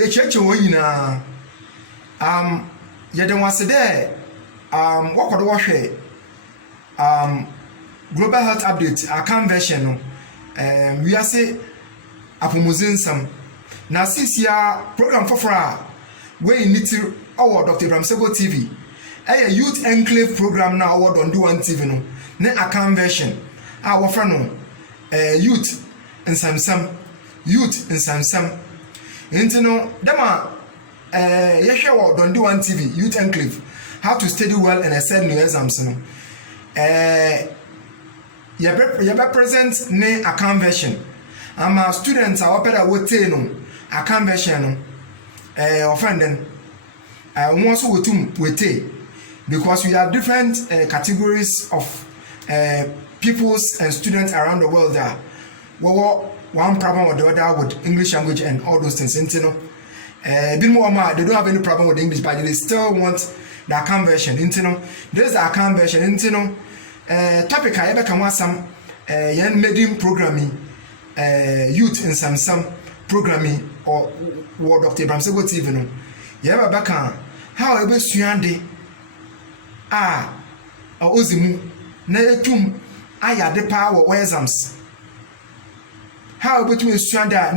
ye church wo nyina ye den wase there wakodo wo hwe global health update Akan version no we are say apomozensam na sisia program fofora we need to award Dr. SAGOE TV youth enclave program na award on do one TV no ne Akan version a wofra no youth nsamsam into no dema ye hwe wo don do one TV youth enclave how to study well and excel new exams no you present ne Akan version ama students are opera wote no Akan version no offending once wotum wote because we have different categories of peoples and students around the world that one problem or the other with English language and all those things. They don't have any problem with English, but they still want the Akan version. There's the Akan version. Topic I ever can want some young maiden programming, youth in some programming or word of the SAGOE TV. No, you ever back on how ever Suyande Ozimu Netum Aya the power or exams. How about you Suyanda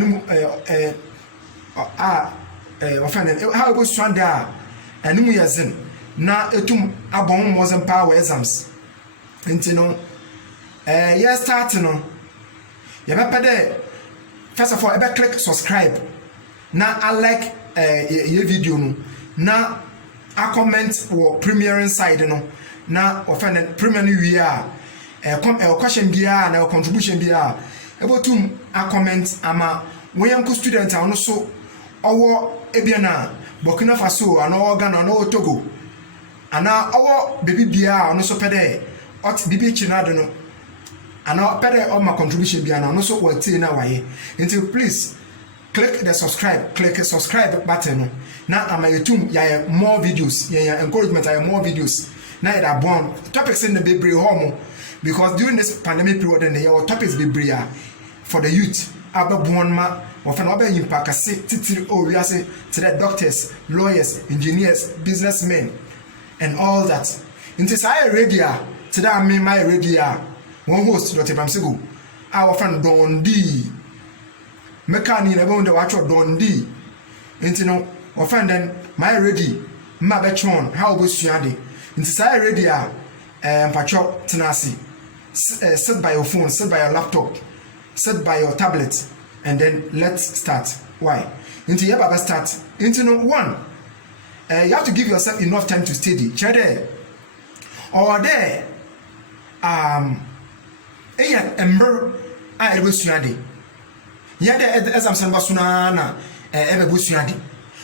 how about Suyanda and Numuyazin na etum abon wasn't power exams. Yes, start no. You better first of all, ever click subscribe. Now I like your video no. Now I comment or premiering side no. Now offend premiering we are question be and our contribution be about to a comment ama when young students are also our Ebiana, Burkina Faso, and our Ghana, and our Togo, and now our baby beer and also pede or baby chinado and our pede or my contribution be and also what in our way. Until please click the subscribe button. Now I'm a YouTube, yeah, more videos, yeah, encouragement, I have more videos. Now that are born topics in the baby home because during this pandemic period, and our topics be bria for the youth. Born ma or for another impact we are say to the doctors, lawyers, engineers, businessmen, and all that. Into I radio today I mean my radio one host Dr. SAGOE our friend Don D. Mechanic never on the watch of Don D. Into no offend then my ready my betron how was Yandi. Into I radio patrol tenacity. Sit by your phone, sit by your laptop. Set by your tablet and then let's start. Why? Into your baba start. Into no one. You have to give yourself enough time to study. Chede. Or there. Ember I was yadi. Yade as I'm saying Basunana ever busyadi.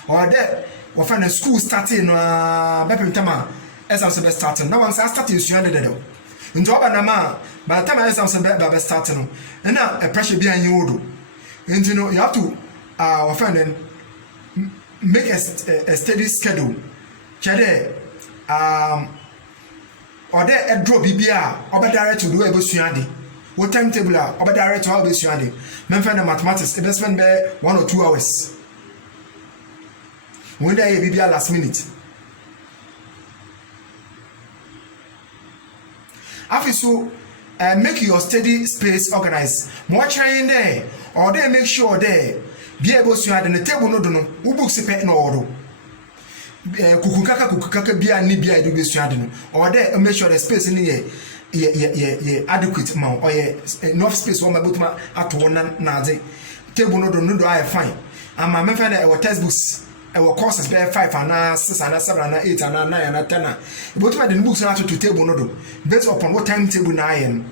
Or there or find a school starting Bepintama as I'm saying starting. No one's starting to into Abanama, by the time I am baby starting, and now a pressure behind you. And you know, you have to offend and make a steady schedule. Chade, or there a draw BBR, or direct to do a busyandi. What timetable are, or direct to how busyandi. Men find the mathematics, investment by 1 or 2 hours. When they a BBR last minute. After so, make your study space organized. More trying there, or they make sure there be able to add in the table no dono. Who books a no order? Kukaka be a nibia do be shading, or there make sure the space in here adequate amount or enough space for my boot at one naze. Table no do I fine. And my member our textbooks. Our courses be 5 and 6 and 7 and 8 and 9 and 10. But my the books are to table no do. Based upon what timetable na I am.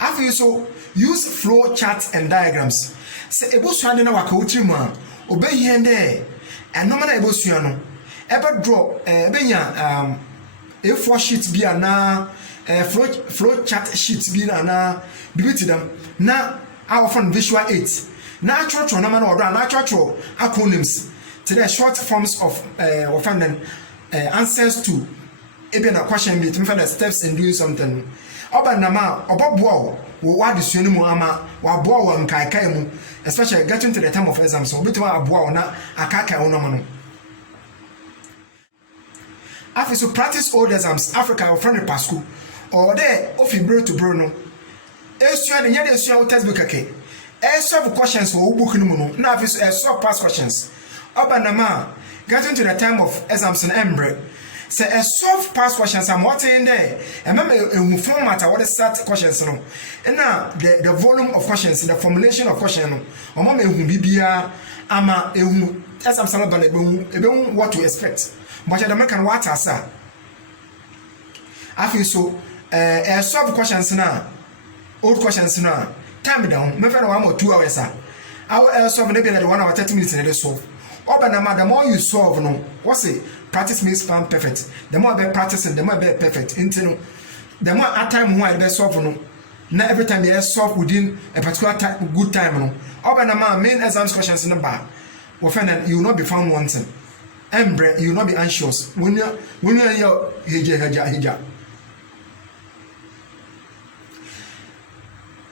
After so use flow charts and diagrams. Say ebo so ade na waka utrima obey here and there. And no matter ebo so no. Ever draw benya A4 sheets be na flow chart sheets be na bibiti them. Na our fund visual aids. Natural natural acronyms. Today short forms of answers to even a question be to the steps in doing something. Oba nama obobo what is mu ama wabo wa nkaika mu, especially getting to the time of exams. So betwa aboa na akaka onomo no. After so practice old exams Africa or friend pasco or there of bro to bro no. Esua de nyade esua textbook ake. Solve questions for book no no. Na after solve past questions. Oba nama getting to the time of exams in embre. Say a solve past questions I'm what in there. And remember format what is start questions no. And now the volume of questions, the formulation of question no. Or mama bibia ama exams na ba what to expect. But the American what asa. I feel so solve questions now. Old questions now. Time down. Me for 1 or 2 hours. I will solve maybe like 1 hour 30 minutes in the solve. The more you solve, no, what's it? Practice makes fun perfect. The more I be practicing, the more I be perfect. Into the more at time who I be solve, no, not every time you solve within a particular time, good time, no. Main exams questions in the bar. You will not be found wanting. Embre, you will not be anxious when you're hija.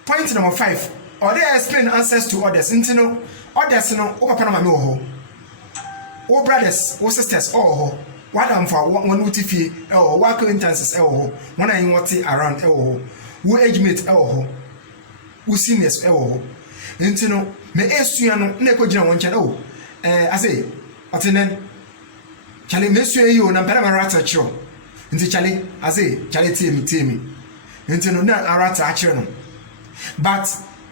Point number 5. Or they explain answers to others. Into no others, no, open my ho. Oh brothers, oh sisters, oh what am for one uti oh what acquaintances oh when I want around oh who age mate oh who seniors oh into no me esuano na ko gina won che oh I say atenen chale me sua yi o na pera marata chiro into chale I say chale temi into no na arata achiro no but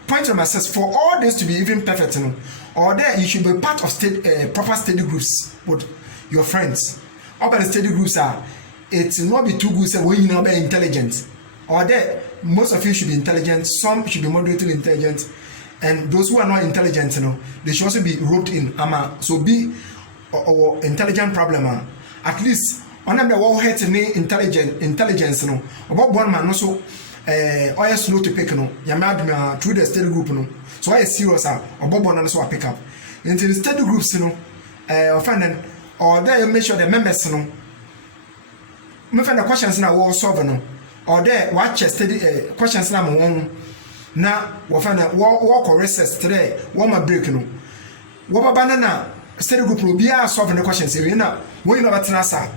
point to myself for all this to be even perfect no or there you should be part of proper study groups with your friends. Or the study groups are it not be too good when you know be intelligent. Or there most of you should be intelligent, some should be moderately intelligent, and those who are not intelligent, you know, they should also be roped in. So be or intelligent problem. At least on the wall head me intelligence, you know. About one man also or slow to pick no yamad through the study group no so I serious or bobo na so pick up into the study groups no or find or there make sure the members no me find the questions na we solve no or there watch study questions na mo na we find work or recess today one ma break no wo baba na study group no bia solve the questions we na we na batena sa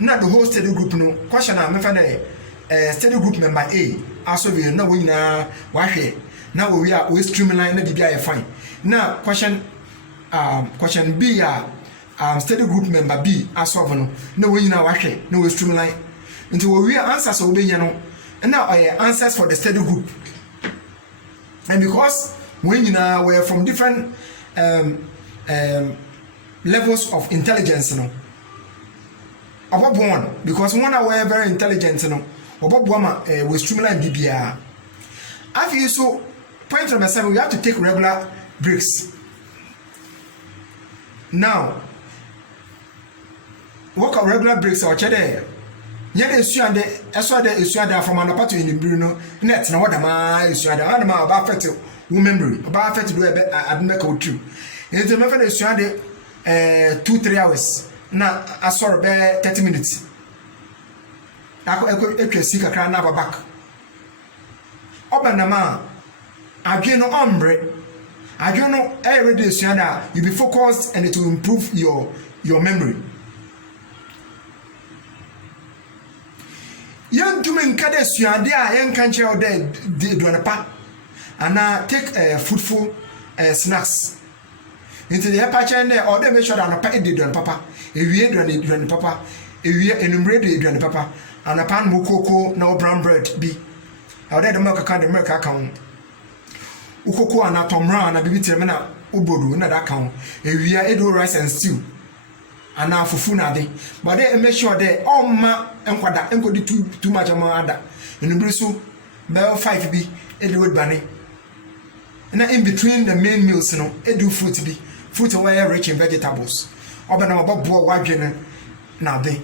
na the whole study group no question na me find study group member A also we na we na wahwe na we streamline na bibia fine now question B study group member B also no na we na wahwe na we streamline until we answers so be no now answers for the study group and because when you know we're from different levels of intelligence no about one because one are very intelligent no we streamline BBR. I feel so. Point number 7, we have to take regular breaks. Now, work on regular breaks or chede. Yet is you and the from an apartment in Bruno. Net, no what am I? Is you and the animal about affect memory, about affect do a medical true. It's a method is you and 2-3 hours. Now, I saw about 30 minutes. I sika kra na back obanama adwe no ombre adwe no ready suada you be focused and it will improve your memory yan tumen kada suade a yan kan che ode do na pa ana take fruitful snacks into the aperture there or they make sure that na pa do na papa ewie do na papa ewie enumre do na papa and a pan mukoko no brown bread be. I'll let the milk account the milk account. Ukoko and a tom run and a baby termina ubodu in that account. If we are edo rice and stew. And now for funade. But they make sure they all ma and quada and could do too much among other. In the bristle, bell 5 be Edward Bunny. And in between the main meals, you know, edu fruit be fruit away rich in vegetables. Open our bob boy wagon now they.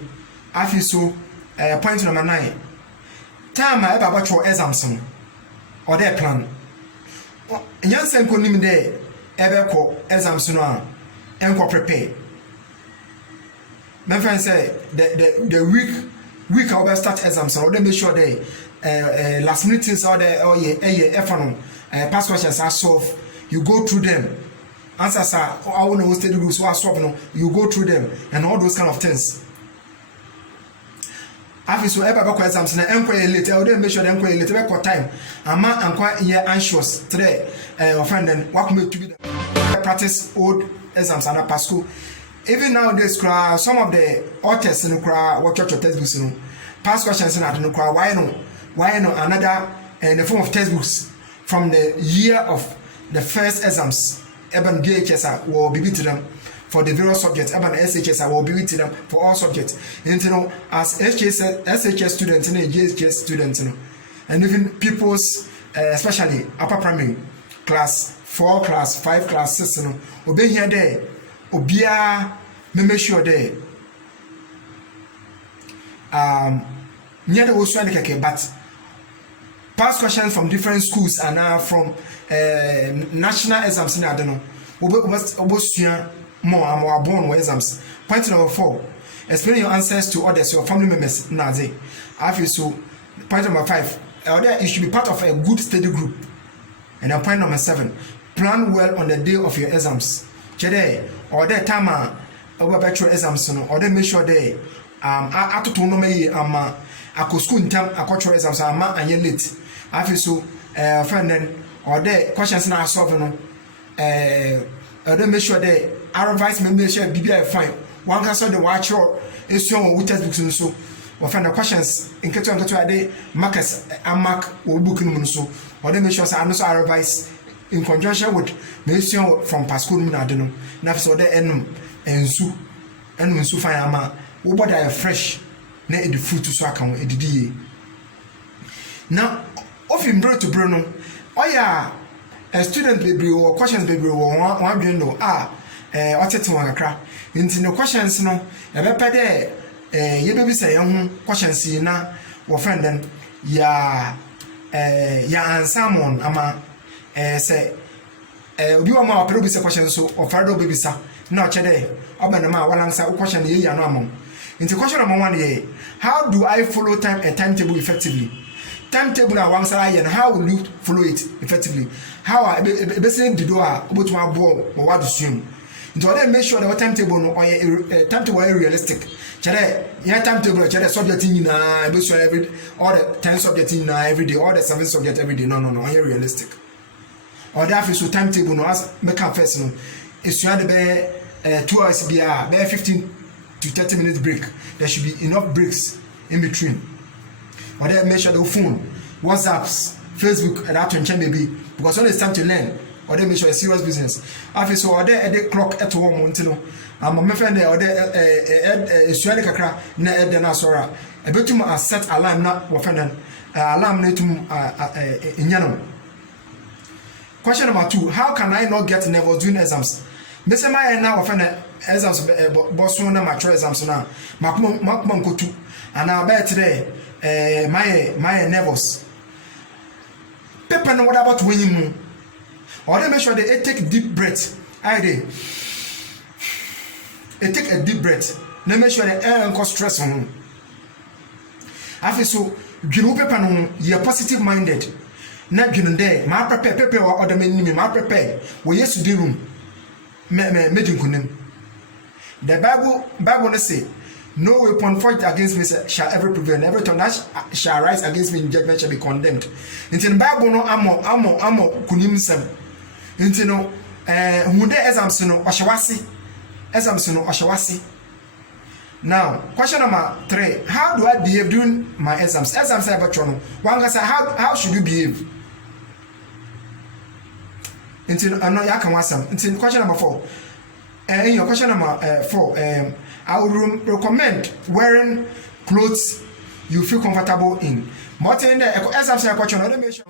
I feel so. Point number 9. Time I about your exams or their plan. Yansen could name there ever call exams no and prepare. My friend say the week week I will start exams so they make sure they last minute things or the past questions are solved. You go through them. Answers are I want to study groups so solve. You go through them and all those kind of things. After so ever back exams na enquire late I will make sure the enquire late back time. Ama enquire anxious today. Friend then what me to be the practice old exams and pass school. Even nowadays, some of the authors in what church textbooks, past questions in why no another in the form of textbooks from the year of the first exams, even DHS will be to them for the various subjects, even SHS will be to them for all subjects. And as SHS students and JHS students, and even people's, especially upper primary, class 4, class 5, class 6, will be here there. Obia me make sure there near the also but past questions from different schools and now from national exams in I don't know more born exams. Point number 4, explain your answers to others, your family members. Nazi I feel so. Point number 5, you should be part of a good study group. And then point number 7, plan well on the day of your exams. Today or that time over bachelor exams or they make sure they atoto no me ako school in time cultural exams ama anye late afi so friend then or the questions na solve no or they make sure they revise me share BBI fine one can so the watch or esuon with textbooks so or find the questions in keto ade markers mark or book no so or they make sure say I also revise in conjunction with mission from Pascal Munadeno. Now, so the ensu fine ama. What are fresh? Na the fruit to so account edidi. Now, of him bro to Bruno. Oh yeah, a student baby or questions baby or one you know what's it one crack. Into no questions no. A better there. Ye baby say young questions na or friend then ya answer mon ama. Say obi wa ma opero bi se question so ofaro baby sa na chede obana ma walansa question ye ya no amon into question number 1 ye how do I follow a timetable effectively? Timetable na wansa aye na how will you follow it effectively? How I be saying the door obotuma bo mo wa do swim into they make sure the timetable no or timetable is realistic chede ya timetable chede subject na be so every all the 10 subjects in every day all the 7 subjects every day no realistic. Or that is so timetable no as make am first no esuade be 2 hours be 15 to 30 minutes break. There should be enough breaks in between. Or then make sure the phone, WhatsApps, Facebook and that to change maybe because when it's time to learn or then make sure it's serious business. After so or there a clock at 1 month no my friend there or there esuade kakra na na sora e betum set alarm na wo friend alarm na tum nyano. Question number 2, how can I not get nervous during exams? Me say my na often exams boss na mature exams na makuma nkotu and I bet today my nervous. People know what about winning or they make sure they take deep breath. They take a deep breath. They make sure they air and cause stress on them. I feel so you people know you're positive minded. Na dwene dey ma prepare wa order me nimi ma prepare we yesu di room me dinkunim. The Bible no say no weapon forged against me shall ever prevail, every tongue that shall rise against me in judgment shall be condemned. Into the Bible no amo kunim sem into no hunde exams no oshawasi. Now, question number 3, how do I behave during my exams? Exams I ever one guy say how should you behave? Until I know you can answer. Until question number 4. In your question number 4, I would recommend wearing clothes you feel comfortable in. But in the exams I question, I make sure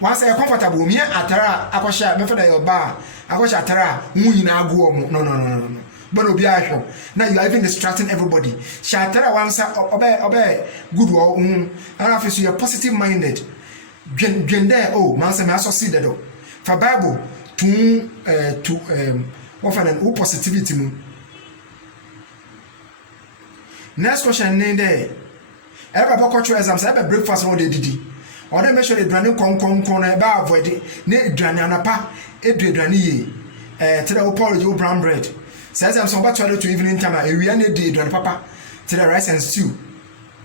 once I comfortable, me atara akosha me for your bar, akosha atara na go no. But obi ahwo now you are even distracting everybody. Shatara wansa obe good wo and after you are positive minded. Dwen there oh man say me aso see that for Bible to what for an positivity mu. Next question in there Eba bokotro exams, eba breakfast no dey didi. Or dey make sure the drane kon na eba avoid it. Ne drane anapa, edu drane ye. Today we porridge or brown bread. Says I'm some about 12 to evening time. We are need drane papa. Today rice and stew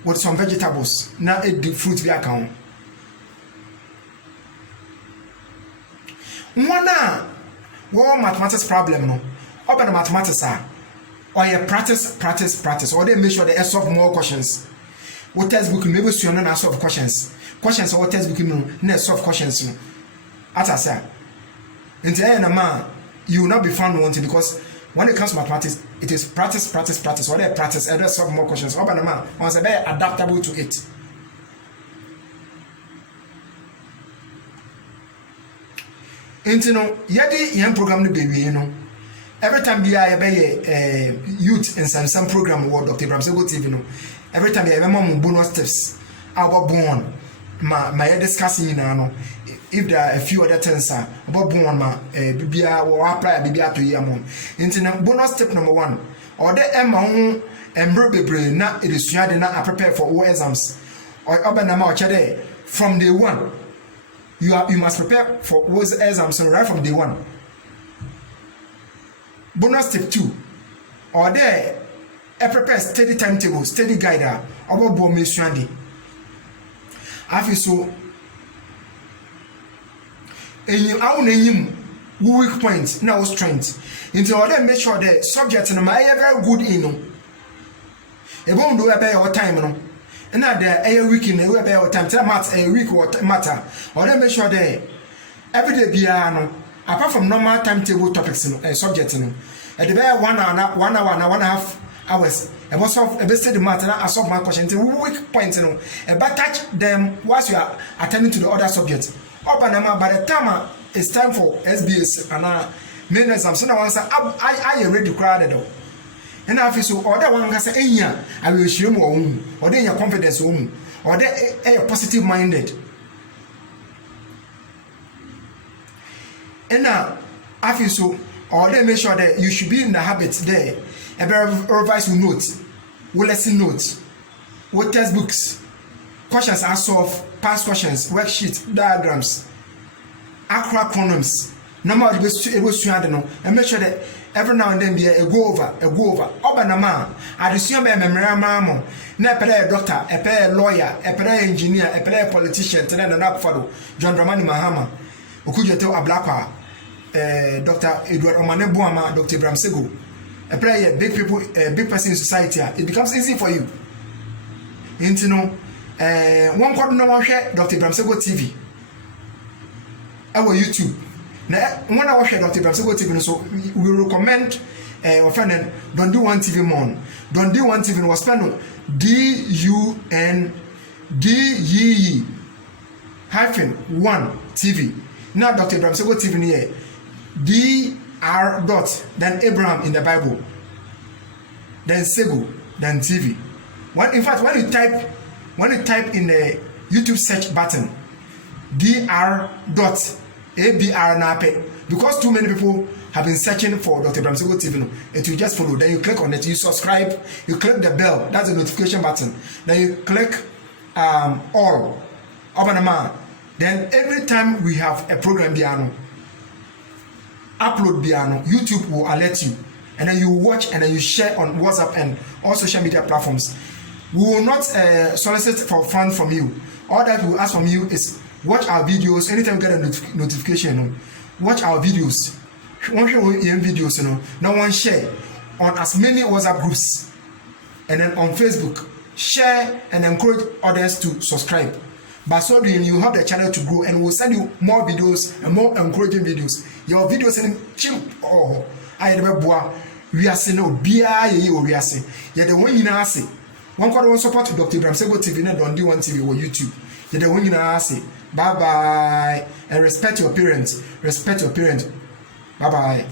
with some vegetables. Now eat the fruit we account. One mathematics problem no. Open the mathematics or you practice or they make sure they solve more questions. What textbook maybe so you solve questions or textbook no solve questions. As I said, in the end you will not be found wanting because when it comes to mathematics it is practice or they practice and they solve more questions. Open the man once they are adaptable to it. Into no yadi young program no baby you know. Every time we are a youth and some program or Dr. SAGOE TV no. Every time we have mom bonus tips about born my discussing no. If there are a few other things about born bibia or apply bibia to year mom. Into bonus tip number 1. Or the emma embre bebre na it is na prepare for all exams. Or obanama chade from day 1. You must prepare for those exams right from day 1. Bonus tip 2. Or there prepare steady timetable, steady guide about bomb mission. Afi so our weak point now strength. Into order make sure the subject in my very good in no. E won't do about your time no. And now there a week in about your time. Tell math a week or matter. Or then make sure there every day be apart from normal timetable topics in subject no. At the very 1 hour, 1.5 hours. I must solve a best the matter. I solve my question. Weak points, you know. But touch them whilst you are attending to the other subjects. By the time it's time for SBS and main exams, so I already crowded. And I feel so. Or that one can say, I will show you or then your confidence, or they positive minded. And now I feel so. Or they make sure that you should be in the habit there. A revise with notes, with lesson notes, with textbooks. Questions are solved, past questions, worksheets, diagrams, acronyms. Number of the and make sure that every now and then be a go over. Obanama, I assume a memorandum, a doctor, a pair lawyer, a pair engineer, a pair politician, and an up follow John Dramani Mahama, who could you tell a black Dr. Edward Omane Buama, Dr. SAGOE. A prayer, big people, big person in society. It becomes easy for you. You know, one quarter no one share Dr. SAGOE TV. Our YouTube. Now, one hour share Dr. SAGOE TV. So we recommend our friend don't do one TV more. Don't do one TV was spelled DUNDE-1 TV. Now Dr. SAGOE TV here. DR dot then Abraham in the Bible, then SAGOE, then TV. In fact, when you type in the YouTube search button, DR dot ABR nape, because too many people have been searching for Dr. SAGOE TV, it will just follow. Then you click on it, you subscribe, you click the bell, that's the notification button. Then you click all, then every time we have a program piano. Upload piano, YouTube will alert you, and then you watch and then you share on WhatsApp and all social media platforms. We will not solicit for funds from you. All that we ask from you is watch our videos. Anytime you get a notification, watch our videos. One share videos, no one share on as many WhatsApp groups, and then on Facebook, share and encourage others to subscribe. By so doing, you have the channel to grow, and we'll send you more videos and more encouraging videos. Your videos and chimp oh I never boa we are saying no bia ye we are saying yeah the one you know say one quarter one support to Dr. SAGOE TV and don't do one TV or YouTube yeah the one you know say bye bye and respect your parents bye bye.